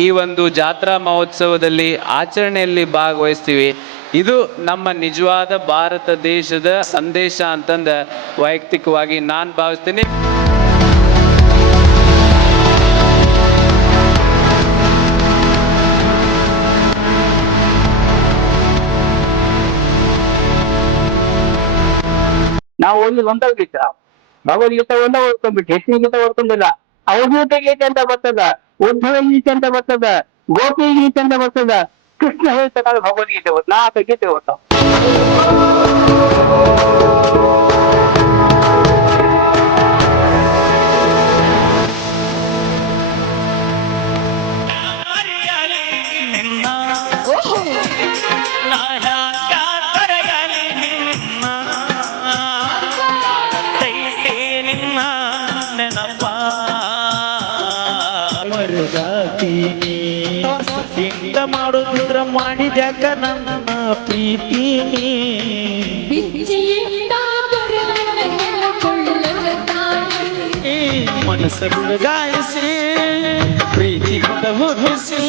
ಈ ಒಂದು ಜಾತ್ರಾ ಮಹೋತ್ಸವದಲ್ಲಿ ಆಚರಣೆಯಲ್ಲಿ ಭಾಗವಹಿಸ್ತೀವಿ. ಇದು ನಮ್ಮ ನಿಜವಾದ ಭಾರತ ದೇಶದ ಸಂದೇಶ ಅಂತಂದ ವೈಯಕ್ತಿಕವಾಗಿ ನಾನು ಭಾವಿಸ್ತೀನಿ. ನಾವು ಒಂದು ಹೊಂದೋಗಿತ್ತ ಭಗವದ್ಗೀತೆ ಒಂದ ಓದ್ಕೊಂಡ್ಬಿಟ್ಟು ಹೆಚ್ಚಿನ ಗೀತೆ ಓದ್ಕೊಂಡಿಲ್ಲ. ಅವಧೂತ ಗೀತೆ ಅಂತ ಬರ್ತದ, ಉದ್ಧವ ಗೀತೆ ಅಂತ ಬರ್ತದ, ಗೋಪಿ ಗೀತೆ ಅಂತ ಬರ್ತದ. ಕೃಷ್ಣ ಹೇಳ್ತಕ್ಕ ಭಗವದ್ಗೀತೆ ಓದ್ 4 ಗೀತೆ ಓದ್ತಾವ. ಇಂತ ಮಾಡೋದ್ರ ಮಾಡಿದ್ಯಾಕ ನನ್ನ ಪ್ರೀತಿ ಮನಸ್ಸನ್ನು ಗಾಯಿಸಿ ಪ್ರೀತಿ ಹುಟ್ಟಿಸಿ